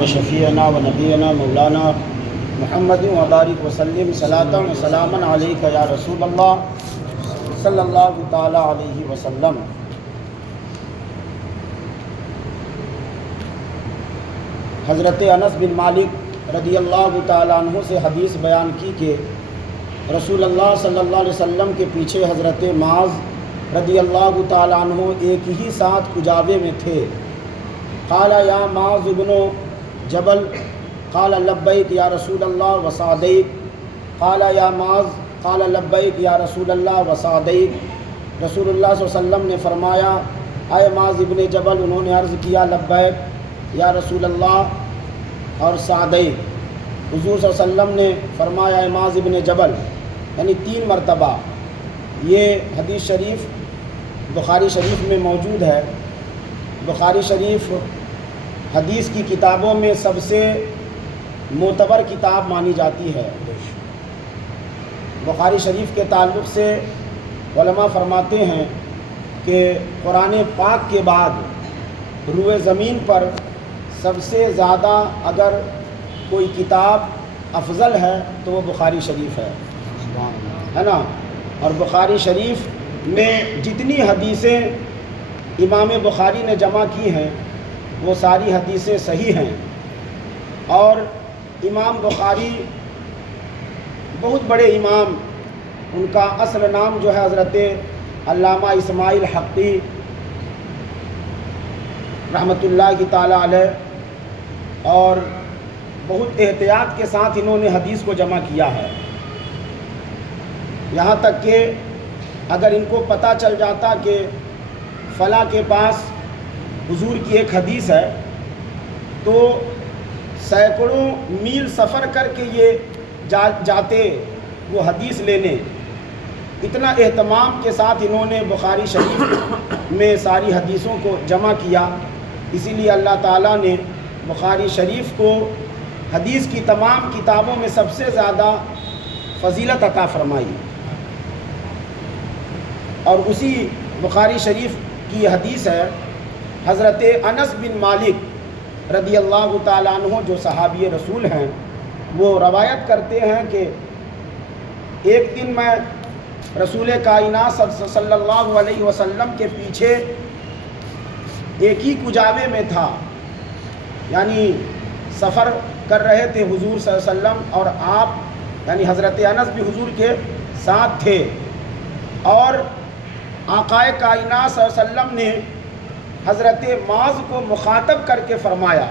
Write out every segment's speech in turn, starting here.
وشفیعنا ونبینا مولانا محمد وبارک وسلم صلاۃ وسلاما علیک یا رسول اللہ صلی اللہ تعالی علیہ وسلم۔ حضرت انس بن مالک رضی اللہ تعالیٰ عنہ سے حدیث بیان کی کہ رسول اللہ صلی اللہ علیہ وسلم کے پیچھے حضرت معاذ رضی اللہ تعالیٰ عنہ ایک ہی ساتھ کجاوے میں تھے۔ قال یا معاذ بن جبل قال لبیک یا رسول اللہ وسعدیک قال یا معاذ قال لبیک یا رسول اللہ وسعدیک۔ رسول اللہ صلی اللہ علیہ وسلم نے فرمایا اے معاذ ابن جبل، انہوں نے عرض کیا لبیک یا رسول اللہ اور سعدیک۔ حضور صلی اللہ علیہ وسلم نے فرمایا اے معاذ ابن جبل، یعنی 3 مرتبہ۔ یہ حدیث شریف بخاری شریف میں موجود ہے۔ بخاری شریف حدیث کی کتابوں میں سب سے معتبر کتاب مانی جاتی ہے۔ بخاری شریف کے تعلق سے علماء فرماتے ہیں کہ قرآن پاک کے بعد روئے زمین پر سب سے زیادہ اگر کوئی کتاب افضل ہے تو وہ بخاری شریف ہے نا۔ اور بخاری شریف میں جتنی حدیثیں امام بخاری نے جمع کی ہیں وہ ساری حدیثیں صحیح ہیں۔ اور امام بخاری بہت بڑے امام، ان کا اصل نام جو ہے حضرت علامہ اسماعیل حقی رحمۃ اللہ تعالی علیہ، اور بہت احتیاط کے ساتھ انہوں نے حدیث کو جمع کیا ہے۔ یہاں تک کہ اگر ان کو پتہ چل جاتا کہ فلاں کے پاس حضور کی ایک حدیث ہے تو سینکڑوں میل سفر کر کے یہ جاتے وہ حدیث لینے۔ اتنا اہتمام کے ساتھ انہوں نے بخاری شریف میں ساری حدیثوں کو جمع کیا، اسی لیے اللہ تعالیٰ نے بخاری شریف کو حدیث کی تمام کتابوں میں سب سے زیادہ فضیلت عطا فرمائی۔ اور اسی بخاری شریف کی حدیث ہے، حضرت انس بن مالک رضی اللہ تعالیٰ عنہ جو صحابی رسول ہیں، وہ روایت کرتے ہیں کہ ایک دن میں رسول کائنات صلی اللہ علیہ وسلم کے پیچھے ایک ہی کجاوے میں تھا، یعنی سفر کر رہے تھے حضور صلی اللہ علیہ وسلم، اور آپ یعنی حضرت انس بھی حضور کے ساتھ تھے۔ اور آقائے کائنات صلی اللہ علیہ وسلم نے حضرت معاذ کو مخاطب کر کے فرمایا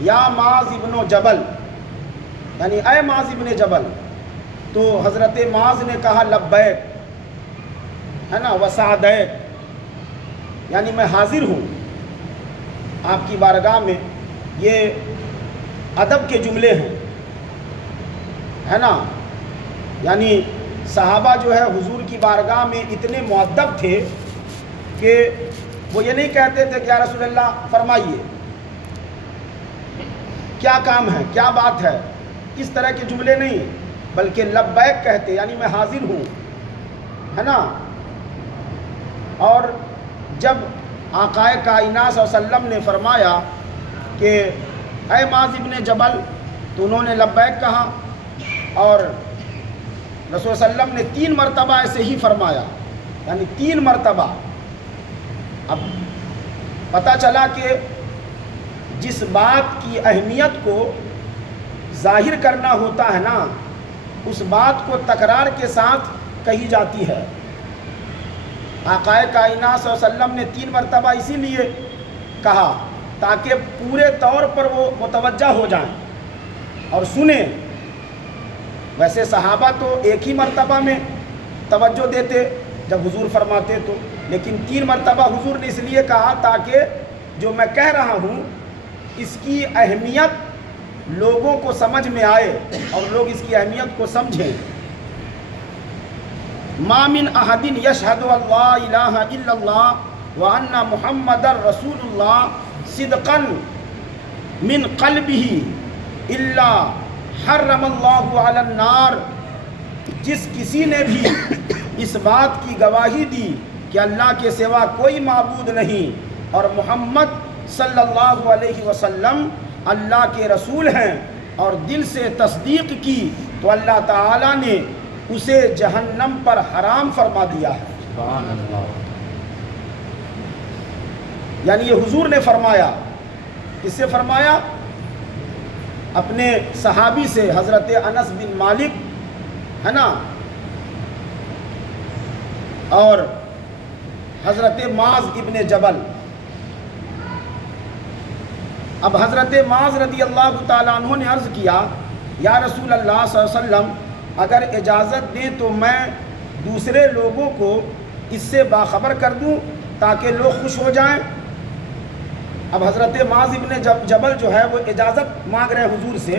یا معاذ ابن جبل، یعنی اے معاذ ابن جبل۔ تو حضرت معاذ نے کہا لبیک ہے نا وسعدیک، یعنی میں حاضر ہوں آپ کی بارگاہ میں۔ یہ ادب کے جملے ہیں ہے نا، یعنی صحابہ جو ہے حضور کی بارگاہ میں اتنے مؤدب تھے کہ وہ یہ نہیں کہتے تھے کہ یا رسول اللہ فرمائیے کیا کام ہے، کیا بات ہے، اس طرح کے جملے نہیں، بلکہ لبیک کہتے، یعنی میں حاضر ہوں ہے نا۔ اور جب آقائے کائنات صلی اللہ علیہ وسلم نے فرمایا کہ اے معاذ ابن جبل، تو انہوں نے لبیک کہا، اور رسول صلی اللہ علیہ وسلم نے 3 مرتبہ ایسے ہی فرمایا، یعنی 3 مرتبہ۔ اب پتہ چلا کہ جس بات کی اہمیت کو ظاہر کرنا ہوتا ہے نا، اس بات کو تکرار کے ساتھ کہی جاتی ہے۔ آقائے کائنات صلی اللہ علیہ وسلم نے 3 مرتبہ اسی لیے کہا تاکہ پورے طور پر وہ متوجہ ہو جائیں اور سنیں۔ ویسے صحابہ تو ایک ہی مرتبہ میں توجہ دیتے جب حضور فرماتے تو، لیکن 3 مرتبہ حضور نے اس لیے کہا تاکہ جو میں کہہ رہا ہوں اس کی اہمیت لوگوں کو سمجھ میں آئے اور لوگ اس کی اہمیت کو سمجھیں۔ ما من احد یشہد ان لا الہ الا اللہ وان محمد رسول اللہ صدقا من قلبہ الا حرم اللہ علی النار۔ جس کسی نے بھی اس بات کی گواہی دی کہ اللہ کے سوا کوئی معبود نہیں اور محمد صلی اللہ علیہ وسلم اللہ کے رسول ہیں اور دل سے تصدیق کی تو اللہ تعالیٰ نے اسے جہنم پر حرام فرما دیا ہے. سبحان اللہ. یعنی یہ حضور نے فرمایا. کس سے فرمایا؟ اپنے صحابی سے، حضرت انس بن مالک ہے نا، اور حضرت معاذ ابن جبل. اب حضرت معاذ رضی اللہ تعالیٰ عنہ نے عرض کیا یا رسول اللہ صلی اللہ علیہ وسلم اگر اجازت دیں تو میں دوسرے لوگوں کو اس سے باخبر کر دوں تاکہ لوگ خوش ہو جائیں. اب حضرت معاذ ابن جبل جو ہے وہ اجازت مانگ رہے ہیں حضور سے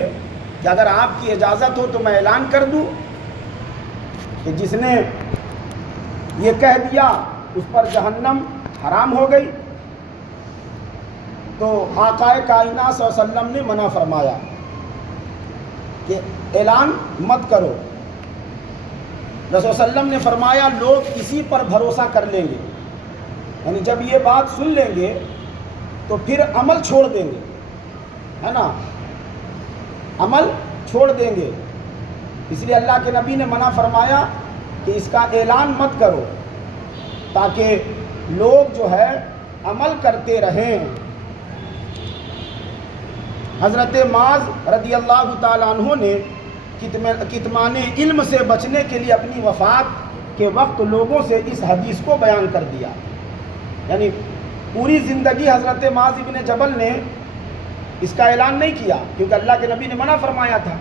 کہ اگر آپ کی اجازت ہو تو میں اعلان کر دوں کہ جس نے یہ کہہ دیا اس پر جہنم حرام ہو گئی. تو آقائے کائنات صلی اللہ علیہ وسلم نے منع فرمایا کہ اعلان مت کرو. رسول صلی اللہ علیہ وسلم نے فرمایا لوگ اسی پر بھروسہ کر لیں گے، یعنی جب یہ بات سن لیں گے تو پھر عمل چھوڑ دیں گے، ہے نا، عمل چھوڑ دیں گے. اس لیے اللہ کے نبی نے منع فرمایا کہ اس کا اعلان مت کرو تاکہ لوگ جو ہے عمل کرتے رہیں. حضرت معاذ رضی اللہ تعالیٰ عنہ نے کتمان علم سے بچنے کے لیے اپنی وفات کے وقت لوگوں سے اس حدیث کو بیان کر دیا. یعنی پوری زندگی حضرت معاذ ابن جبل نے اس کا اعلان نہیں کیا کیونکہ اللہ کے نبی نے منع فرمایا تھا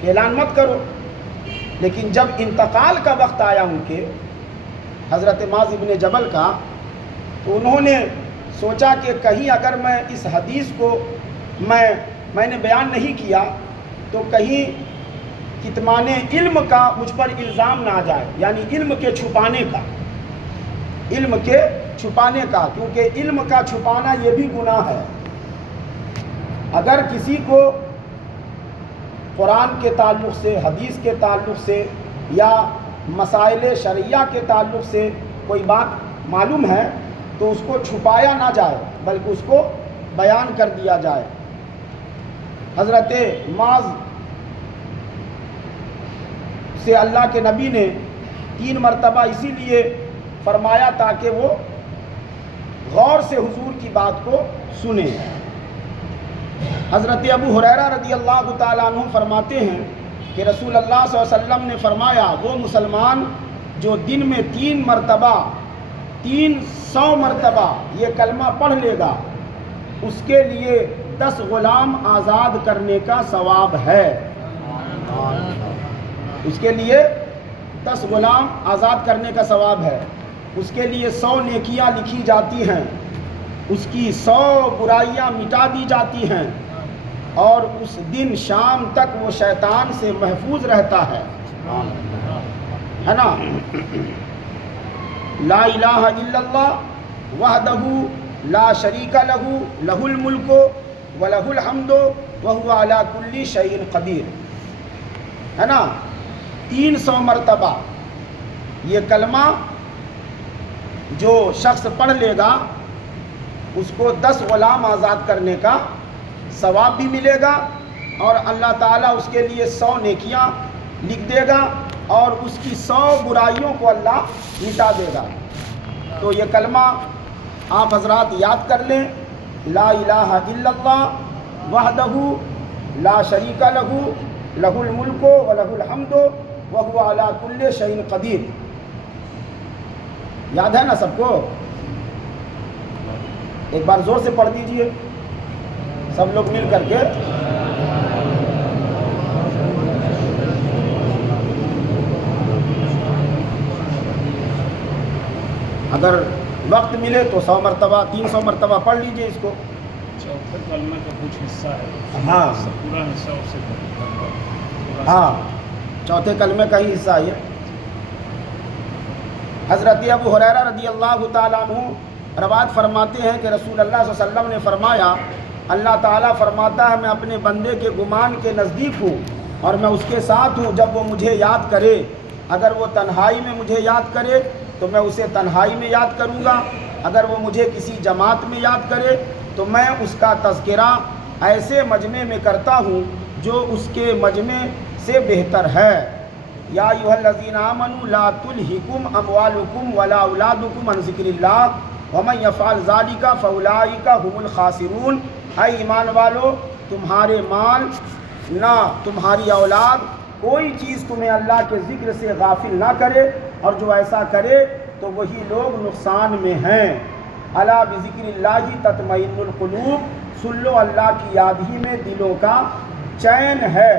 کہ اعلان مت کرو. لیکن جب انتقال کا وقت آیا ان کے حضرت معاذ ابن جبل کا تو انہوں نے سوچا کہ کہیں اگر میں اس حدیث کو میں نے بیان نہیں کیا تو کہیں کتمان علم کا مجھ پر الزام نہ آ جائے، یعنی علم کے چھپانے کا، کیونکہ علم کا چھپانا یہ بھی گناہ ہے. اگر کسی کو قرآن کے تعلق سے، حدیث کے تعلق سے یا مسائل شرعیہ کے تعلق سے کوئی بات معلوم ہے تو اس کو چھپایا نہ جائے بلکہ اس کو بیان کر دیا جائے. حضرت معاذ سے اللہ کے نبی نے 3 مرتبہ اسی لیے فرمایا تاکہ وہ غور سے حضور کی بات کو سنیں. حضرت ابو ہریرہ رضی اللہ تعالیٰ عنہ فرماتے ہیں کہ رسول اللہ صلی اللہ علیہ وسلم نے فرمایا وہ مسلمان جو دن میں 300 مرتبہ یہ کلمہ پڑھ لے گا اس کے لیے 10 غلام آزاد کرنے کا ثواب ہے. اس کے لیے 10 غلام آزاد کرنے کا ثواب ہے. اس کے لیے 100 نیکیاں لکھی جاتی ہیں، اس کی 100 برائیاں مٹا دی جاتی ہیں اور اس دن شام تک وہ شیطان سے محفوظ رہتا ہے نا. لا الہ الا اللہ وحدہ لا شریک لہ لہ الملک ولہ الحمد وہو علی کل شیء قدیر، ہے نا. 300 مرتبہ یہ کلمہ جو شخص پڑھ لے گا اس کو 10 غلام آزاد کرنے کا ثواب بھی ملے گا اور اللہ تعالیٰ اس کے لیے 100 نیکیاں لکھ دے گا اور اس کی 100 برائیوں کو اللہ مٹا دے گا. تو یہ کلمہ آپ حضرات یاد کر لیں، لا الہ الا اللہ وحدہ لا شریک لہ لہ الملک ولہ الحمد وہو علی کل شیء قدیر. یاد ہے نا سب کو؟ ایک بار زور سے پڑھ دیجئے سب لوگ مل کر کے. اگر وقت ملے تو 100 مرتبہ 300 مرتبہ پڑھ لیجئے اس کو. چوتھے کلمے کا کچھ حصہ ہے، ہاں پورا حصہ اسے ہاں چوتھے کلمے کا ہی حصہ ہے. حضرت ابو ہریرہ رضی اللہ تعالیٰ عنہ روایت فرماتے ہیں کہ رسول اللہ صلی اللہ علیہ وسلم نے فرمایا اللہ تعالیٰ فرماتا ہے میں اپنے بندے کے گمان کے نزدیک ہوں اور میں اس کے ساتھ ہوں جب وہ مجھے یاد کرے. اگر وہ تنہائی میں مجھے یاد کرے تو میں اسے تنہائی میں یاد کروں گا، اگر وہ مجھے کسی جماعت میں یاد کرے تو میں اس کا تذکرہ ایسے مجمع میں کرتا ہوں جو اس کے مجمع سے بہتر ہے۔ یا ایھا الذین آمنوا لا تلہکم اموالکم ولا اولادکم عن ذکر اللہ ومن یفعل ذلک فاولئک ھم الخاسرون۔ اے ایمان والو، تمہارے مال نہ تمہاری اولاد کوئی چیز تمہیں اللہ کے ذکر سے غافل نہ کرے، اور جو ایسا کرے تو وہی لوگ نقصان میں ہیں۔ الا بذکر اللہ تطمئن القلوب، سن لو اللہ کی یاد ہی میں دلوں کا چین ہے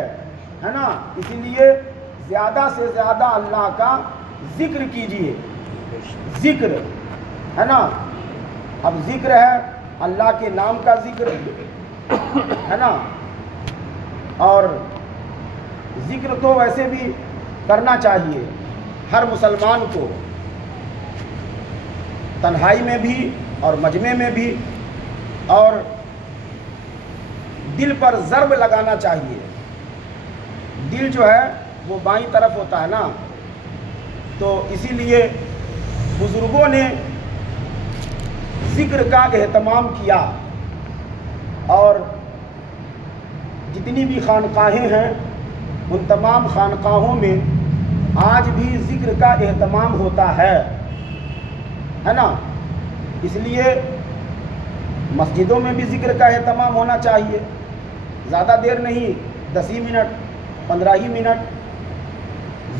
نا۔ اسی لیے زیادہ سے زیادہ اللہ کا ذکر کیجیے، ذکر ہے نا۔ اب ذکر ہے اللہ کے نام کا ذکر ہے نا، اور ذکر تو ویسے بھی کرنا چاہیے ہر مسلمان کو، تنہائی میں بھی اور مجمع میں بھی، اور دل پر ضرب لگانا چاہیے۔ دل جو ہے وہ بائیں طرف ہوتا ہے نا، تو اسی لیے بزرگوں نے ذکر کا اہتمام کیا، اور جتنی بھی خانقاہیں ہیں ان تمام خانقاہوں میں آج بھی ذکر کا اہتمام ہوتا ہے نا۔ اس لیے مسجدوں میں بھی ذکر کا اہتمام ہونا چاہیے، زیادہ دیر نہیں، 10 ہی منٹ 15 ہی منٹ۔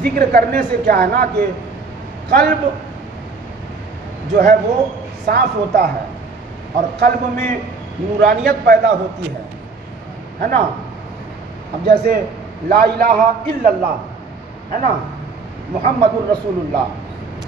ذکر کرنے سے کیا ہے نا کہ قلب جو ہے وہ صاف ہوتا ہے، اور قلب میں نورانیت پیدا ہوتی ہے نا۔ اب جیسے لا الہ الا اللہ ہے نا، محمد الرسول اللہ